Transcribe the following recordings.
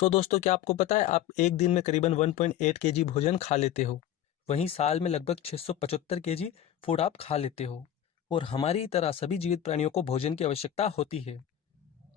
दोस्तों, क्या आपको पता है आप एक दिन में करीबन 1.8 केजी भोजन खा लेते हो। वहीं साल में लगभग 675 केजी फूड आप खा लेते हो। और हमारी तरह सभी जीवित प्राणियों को भोजन की आवश्यकता होती है।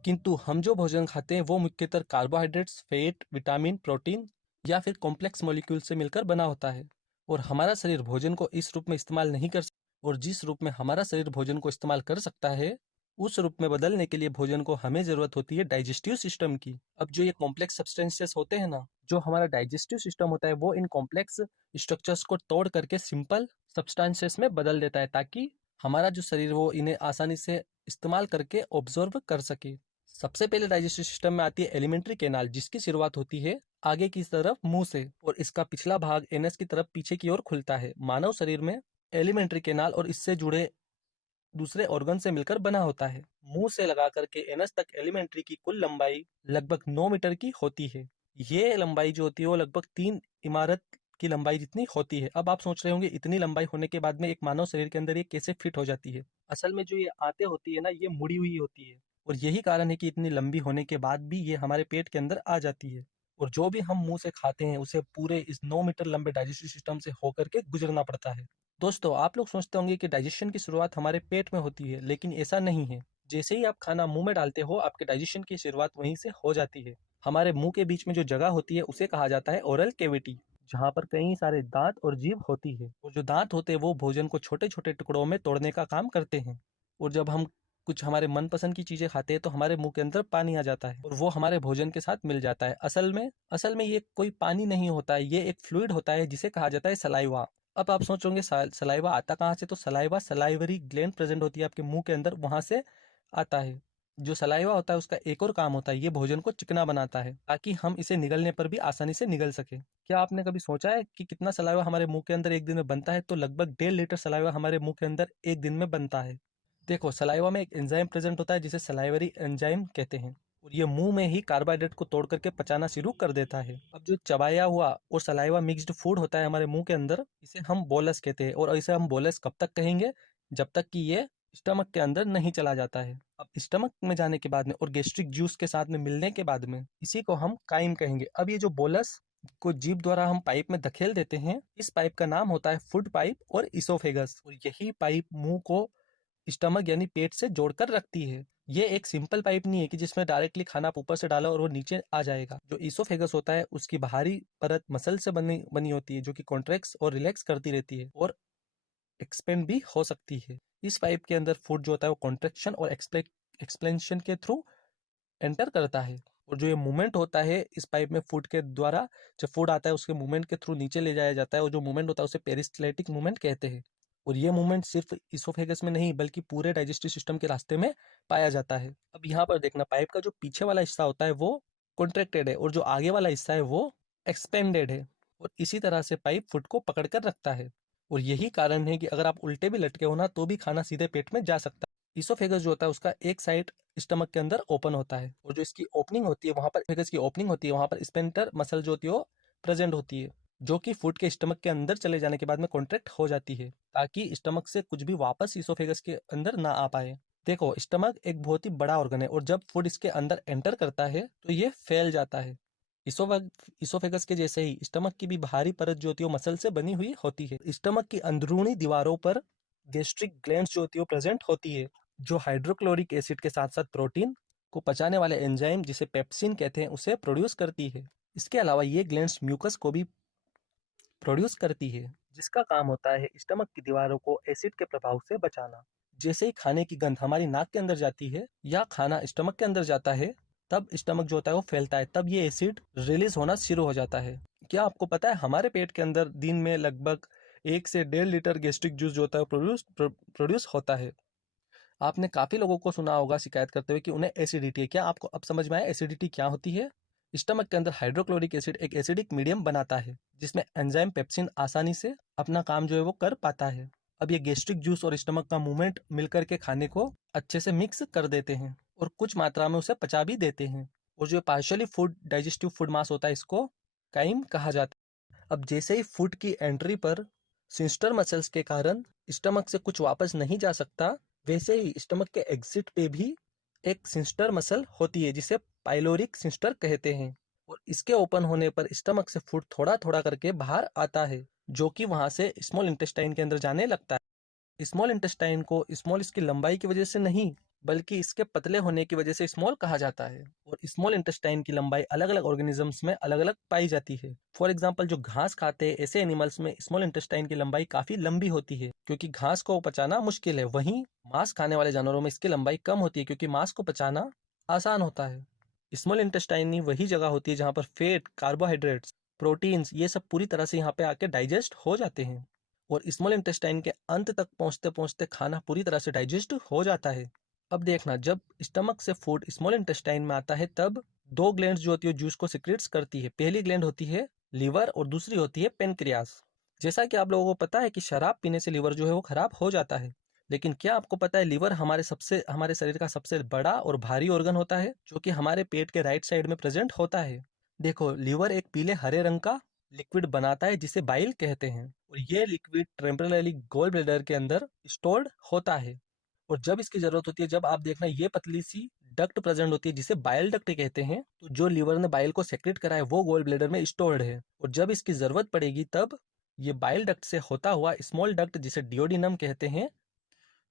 किंतु हम जो भोजन खाते हैं वो मुख्यतः कार्बोहाइड्रेट्स, फैट, विटामिन, प्रोटीन या फिर कॉम्प्लेक्स मॉलिक्यूल से मिलकर बना होता है। और हमारा शरीर भोजन को इस रूप में इस्तेमाल नहीं कर सकता, और जिस रूप में हमारा शरीर भोजन को इस्तेमाल कर सकता है उस रूप में बदलने के लिए भोजन को हमें जरूरत होती है डाइजेस्टिव सिस्टम की। अब जो ये कॉम्प्लेक्स सब्सटेंसेस होते हैं ना, जो हमारा डाइजेस्टिव सिस्टम होता है वो इन कॉम्प्लेक्स स्ट्रक्चर्स को तोड़ करके सिंपल सब्सटेंसेस में बदल देता है, ताकि हमारा जो शरीर वो इन्हें आसानी से इस्तेमाल करके ऑब्जर्व कर सके। सबसे पहले डाइजेस्टिव सिस्टम में आती है एलिमेंट्री कैनाल, जिसकी शुरुआत होती है आगे की तरफ मुंह से, और इसका पिछला भाग एनएस की तरफ पीछे की ओर खुलता है। मानव शरीर में एलिमेंट्री कैनाल और इससे जुड़े दूसरे ऑर्गन से मिलकर बना होता है। मुंह से लगा करके एनस तक एलिमेंट्री की कुल लंबाई लगभग 9 मीटर की होती है। ये लंबाई जो होती है वो लगभग 3 इमारत की लंबाई जितनी होती है। अब आप सोच रहे होंगे इतनी लंबाई होने के बाद में एक मानव शरीर के अंदर ये कैसे फिट हो जाती है। असल में जो ये आते होती है ना, ये मुड़ी हुई होती है, और यही कारण है कि इतनी लंबी होने के बाद भी ये हमारे पेट के अंदर आ जाती है। और जो भी हम मुंह से खाते हैं उसे पूरे इस 9 मीटर लंबे डाइजेस्टिव सिस्टम से होकर के गुजरना पड़ता है। दोस्तों, आप लोग सोचते होंगे कि डाइजेशन की शुरुआत हमारे पेट में होती है, लेकिन ऐसा नहीं है। जैसे ही आप खाना मुंह में डालते हो आपके डाइजेशन की शुरुआत वहीं से हो जाती है। हमारे मुंह के बीच में जो जगह होती है उसे कहा जाता है ओरल कैविटी, जहाँ पर कई सारे दांत और जीभ होती है। और जो दांत होते हैं वो भोजन को छोटे छोटे टुकड़ों में तोड़ने का काम करते हैं। और जब हम कुछ हमारे मनपसंद की चीजें खाते हैं तो हमारे मुंह के अंदर पानी आ जाता है और वो हमारे भोजन के साथ मिल जाता है। असल में ये कोई पानी नहीं होता है, ये एक फ्लूइड होता है जिसे कहा जाता है सलाइवा। अब आप सोचोगे सलाइवा आता कहाँ से, तो सलाइवा सलाइवरी ग्लैंड प्रेजेंट होती है आपके मुंह के अंदर, वहां से आता है। जो सलाइवा होता है उसका एक और काम होता है, ये भोजन को चिकना बनाता है ताकि हम इसे निगलने पर भी आसानी से निगल सके। क्या आपने कभी सोचा है कि कितना सलाइवा हमारे मुंह के अंदर एक दिन में बनता है? तो लगभग 1.5 लीटर सलाइवा हमारे मुंह के अंदर एक दिन में बनता है। देखो, सलाइवा में एक एंजाइम प्रेजेंट होता है जिसे सलाइवरी एंजाइम कहते हैं, और ये मुंह में ही कार्बोहाइड्रेट को तोड़ करके पचाना शुरू कर देता है। अब जो चबाया हुआ और सलाइवा मिक्स्ड फूड होता है हमारे मुंह के अंदर, इसे हम बोलस कहते हैं। और इसे हम बोलस कब तक कहेंगे? जब तक कि ये स्टमक के अंदर नहीं चला जाता है। अब स्टमक में जाने के बाद में और गैस्ट्रिक जूस के साथ में मिलने के बाद में इसी को हम काइम कहेंगे। अब ये जो बोलस को जीभ द्वारा हम पाइप में धकेल देते हैं, इस पाइप का नाम होता है फूड पाइप और इसोफेगस। और यही पाइप मुंह को स्टमक यानी पेट से जोड़कर रखती है। ये एक सिंपल पाइप नहीं है कि जिसमें डायरेक्टली खाना आप ऊपर से डालो और वो नीचे आ जाएगा। जो इसोफेगस होता है उसकी बाहरी परत मसल से बनी बनी होती है, जो कि कॉन्ट्रैक्ट्स और रिलैक्स करती रहती है और एक्सपेंड भी हो सकती है। इस पाइप के अंदर फूड जो होता है वो कॉन्ट्रैक्शन और एक्सपेंशन के थ्रू एंटर करता है। और जो ये मूवमेंट होता है इस पाइप में फूड के द्वारा, जब फूड आता है उसके मूवमेंट के थ्रू नीचे ले जाया जाता है, और जो मूवमेंट होता है उसे पेरिस्टलेटिक मूवमेंट कहते हैं। और ये मूवमेंट सिर्फ इसोफेगस में नहीं बल्कि पूरे डाइजेस्टिव सिस्टम के रास्ते में पाया जाता है। अब यहाँ पर देखना, पाइप का जो पीछे वाला हिस्सा होता है वो कॉन्ट्रैक्टेड है और जो आगे वाला हिस्सा है वो एक्सपेंडेड है। और इसी तरह से पाइप फूड को पकड़ कर रखता है। और यही कारण है कि अगर आप उल्टे भी लटके हो ना तो भी खाना सीधे पेट में जा सकता है। इसोफेगस जो होता है उसका एक साइड स्टमक के अंदर ओपन होता है, और जो इसकी ओपनिंग होती है वहां पर फेगस की ओपनिंग होती है, वहां पर स्पेंटर मसल जो होती है वो प्रेजेंट होती है, जो कि फूड के स्टमक के अंदर चले जाने के बाद में कॉन्ट्रैक्ट हो जाती है, ताकि स्टमक से कुछ भी वापस इसोफेगस के अंदर ना आ पाए। देखो, स्टमक एक बहुत ही बड़ा ऑर्गन है और जब फूड इसके अंदर एंटर करता है तो ये फैल जाता है। इसोफेगस के जैसे ही स्टमक की भी बाहरी परत जो होती है वो मसल से बनी हुई होती है। स्टमक की अंदरूनी दीवारों पर गैस्ट्रिक ग्लैंड्स जो होती है वो प्रेजेंट होती है, जो हाइड्रोक्लोरिक एसिड के साथ साथ प्रोटीन को पचाने वाले एंजाइम जिसे पेप्सिन कहते हैं उसे प्रोड्यूस करती है। इसके अलावा ये ग्लैंड्स म्यूकस को भी प्रोड्यूस करती है, जिसका काम होता है स्टमक की दीवारों को एसिड के प्रभाव से बचाना। जैसे ही खाने की गंध हमारी नाक के अंदर जाती है या खाना स्टमक के अंदर जाता है, तब स्टमक जो होता है वो फैलता है, तब ये एसिड रिलीज होना शुरू हो जाता है। क्या आपको पता है हमारे पेट के अंदर दिन में लगभग 1 से 1.5 लीटर गैस्ट्रिक जूस जो होता है प्रोड्यूस होता है। आपने काफी लोगों को सुना होगा शिकायत करते हुए कि उन्हें एसिडिटी है। क्या आपको अब समझ में आया एसिडिटी क्या होती है? स्टमक के अंदर हाइड्रोक्लोरिक एसिड एक एसिडिक मीडियम बनाता है, जिसमें एंजाइम पेप्सिन आसानी से अपना काम जो है वो कर पाता है। अब ये गैस्ट्रिक जूस और स्टमक का मूवमेंट मिलकर के खाने को अच्छे से मिक्स कर देते हैं और कुछ मात्रा में उसे पचा भी देते हैं। और जो पार्शियली फूड डाइजेस्टिव फूड मास होता है इसको काइम कहा जाता है। अब जैसे ही फूड की एंट्री पर सिस्टर मसल्स के कारण स्टमक से कुछ वापस नहीं जा सकता, वैसे ही स्टमक के एग्जिट पे भी एक सिस्टर मसल होती है जिसे पाइलोरिक सिस्टर कहते हैं। और इसके ओपन होने पर स्टमक से फूड थोड़ा थोड़ा करके बाहर आता है, जो कि वहां से स्मॉल इंटेस्टाइन के अंदर जाने लगता है। स्मॉल इंटेस्टाइन को स्मॉल इसकी लंबाई की वजह से नहीं, बल्कि इसके पतले होने की वजह से स्मॉल कहा जाता है। और स्मॉल इंटेस्टाइन की लंबाई अलग अलग ऑर्गेनिजम्स में अलग अलग पाई जाती है। फॉर एग्जाम्पल, जो घास खाते हैं ऐसे एनिमल्स में स्मॉल इंटेस्टाइन की लंबाई काफी लंबी होती है, क्योंकि घास को पचाना मुश्किल है। वहीं मांस खाने वाले जानवरों में इसकी लंबाई कम होती है, क्योंकि मांस को पचाना आसान होता है। स्मॉल इंटेस्टाइन ही वही जगह होती है जहाँ पर फैट, कार्बोहाइड्रेट्स, प्रोटीन्स ये सब पूरी तरह से यहाँ पे आके डाइजेस्ट हो जाते हैं। और स्मॉल इंटेस्टाइन के अंत तक पहुंचते पहुंचते खाना पूरी तरह से डाइजेस्ट हो जाता है। अब देखना, जब स्टमक से फूड स्मॉल इंटेस्टाइन में आता है तब दो ग्लैंड्स जो होती है जूस को सिक्रेट्स करती है। पहली ग्लैंड होती है लीवर और दूसरी होती है पेनक्रियास। जैसा कि आप लोगों को पता है कि शराब पीने से लीवर जो है वो खराब हो जाता है, लेकिन क्या आपको पता है लीवर हमारे शरीर का सबसे बड़ा और भारी ऑर्गन होता है, जो कि हमारे पेट के राइट साइड में प्रेजेंट होता है। देखो, लीवर एक पीले हरे रंग का लिक्विड बनाता है जिसे बाइल कहते हैं, और ये लिक्विड टेम्परली गॉल ब्लैडर के अंदर स्टोर्ड होता है। और जब इसकी जरूरत होती है, जब आप देखना ये पतली सी डक्ट प्रेजेंट होती है जिसे बाइल डक्ट कहते हैं, तो जो लीवर ने बाइल को सेक्रेट करा है वो गॉल ब्लैडर में स्टोर्ड है। और जब इसकी जरूरत पड़ेगी तब ये बाइल डक्ट से होता हुआ स्मॉल डक्ट जिसे डिओडिनम कहते हैं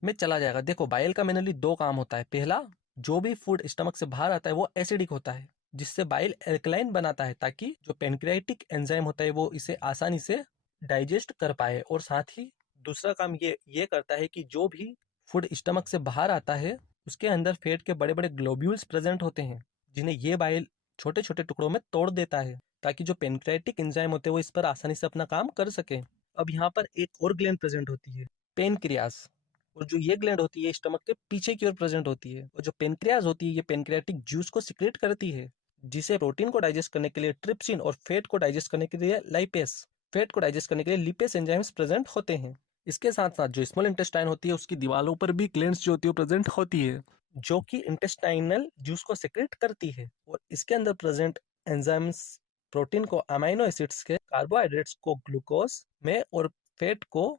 में चला जाएगा। देखो, बाइल का मेनली दो काम होता है। पहला, जो भी फूड स्टमक से बाहर आता है वो एसिडिक होता है, जिससे बाइल एल्कलाइन बनाता है, ताकि जो पेनक्रियाटिक एंजाइम होता है वो इसे आसानी से डाइजेस्ट कर पाए। और साथ ही दूसरा काम ये करता है कि जो भी फूड स्टमक से बाहर आता है उसके अंदर फैट के बड़े बड़े ग्लोब्यूल्स प्रेजेंट होते हैं, जिन्हें ये बाइल छोटे छोटे टुकड़ों में तोड़ देता है, ताकि जो पेनक्रियाटिक एंजाइम होते हैं वो इस पर आसानी से अपना काम कर सके। अब यहाँ पर एक और ग्लैंड प्रेजेंट होती है, पेनक्रियास। और जो ये ग्लैंड होती है स्टमक के पीछे की ओर प्रेजेंट होती है। और जो पेनक्रियाज होती है ये पेनक्रियाटिक जूस को सिक्रेट करती है, जिसे प्रोटीन को डाइजेस्ट करने के लिए ट्रिप्सिन और फैट को डाइजेस्ट करने के लिए लाइपेस, फैट को डाइजेस्ट करने के लिए लिपेस एंजाइम्स प्रेजेंट होते हैं। इसके साथ साथ जो स्मॉल इंटेस्टाइन होती है उसकी दीवारों पर भी ग्लैंड्स जो होती है प्रेजेंट होती है, जो कि इंटेस्टाइनल जूस को सिक्रेट करती है। और इसके अंदर प्रेजेंट एंजाइम्स प्रोटीन को अमाइनो एसिड्स के, कार्बोहाइड्रेट्स को ग्लूकोज में और फैट को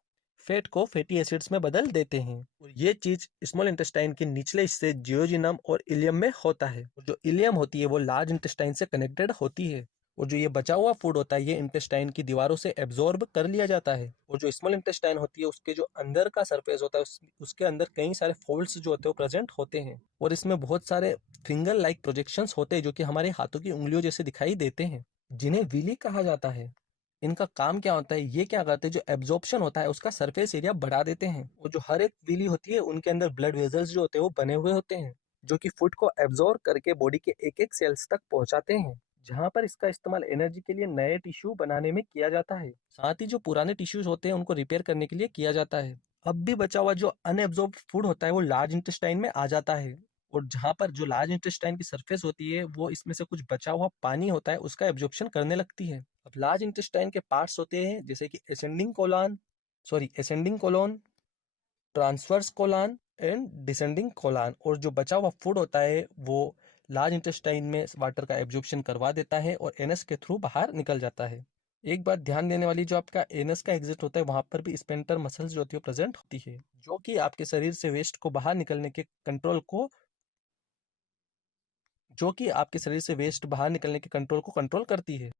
फैटी एसिड्स में बदल देते हैं। और ये चीज स्मॉल इंटेस्टाइन के निचले हिस्से जियोजिनम और इलियम में होता है। और जो इलियम होती है वो लार्ज इंटेस्टाइन से कनेक्टेड होती है। और जो ये बचा हुआ फूड होता है ये इंटेस्टाइन की दीवारों से एब्जॉर्ब कर लिया जाता है। और जो स्मॉल इंटेस्टाइन होती है उसके जो अंदर का सरफेस होता है उसके अंदर कई सारे फोल्ड्स जो होते हैं वो प्रेजेंट होते हैं। और इसमें बहुत सारे फिंगर लाइक प्रोजेक्शंस होते हैं जो कि हमारे हाथों की उंगलियों जैसे दिखाई देते हैं, जिन्हें विली कहा जाता है। इनका काम क्या होता है, ये क्या करते हैं, जो एब्जॉर्प्शन होता है उसका सरफेस एरिया बढ़ा देते हैं। और जो हर एक विली होती है उनके अंदर ब्लड वेजल्स जो होते हैं वो बने हुए होते हैं, जो कि फूड को एब्जॉर्ब करके बॉडी के एक एक सेल्स तक पहुंचाते हैं, जहां पर इसका इस्तेमाल एनर्जी के लिए नए टिश्यू बनाने में किया जाता है। साथ ही जो पुराने टिश्यूज होते हैं उनको रिपेयर करने के लिए किया जाता है। अब भी बचा हुआ जो अनएब्जॉर्ब फूड होता है वो लार्ज इंटेस्टाइन में आ जाता है। और जहां पर जो लार्ज इंटेस्टाइन की सरफेस होती है वो इसमें से कुछ बचा हुआ पानी होता है उसका एब्जॉर्प्शन करने लगती है। अब लार्ज इंटेस्टाइन के पार्ट्स होते हैं जैसे कि ascending colon, transverse colon and descending colon. और जो बचा हुआ फूड होता है वो लार्ज इंटेस्टाइन में वाटर का एब्जॉर्प्शन करवा देता है और एनस के थ्रू बाहर निकल जाता है। एक बात ध्यान देने वाली, जो आपका एनस का एग्जिट होता है वहां पर भी स्पेंटर मसल्स जो होती है प्रेजेंट होती है, जो कि आपके शरीर से वेस्ट को बाहर निकलने के कंट्रोल को जो कि आपके शरीर से वेस्ट बाहर निकलने के कंट्रोल को कंट्रोल करती है।